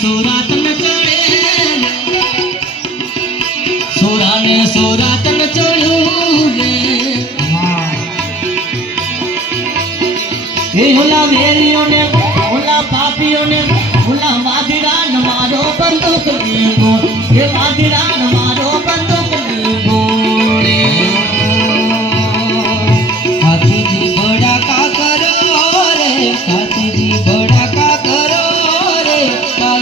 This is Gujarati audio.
સોરાતન ચડે. સોરાને સોરાતન ચડ્યું રે એ ઓલા વેરીઓને ઓલા પાપીઓને ઓલા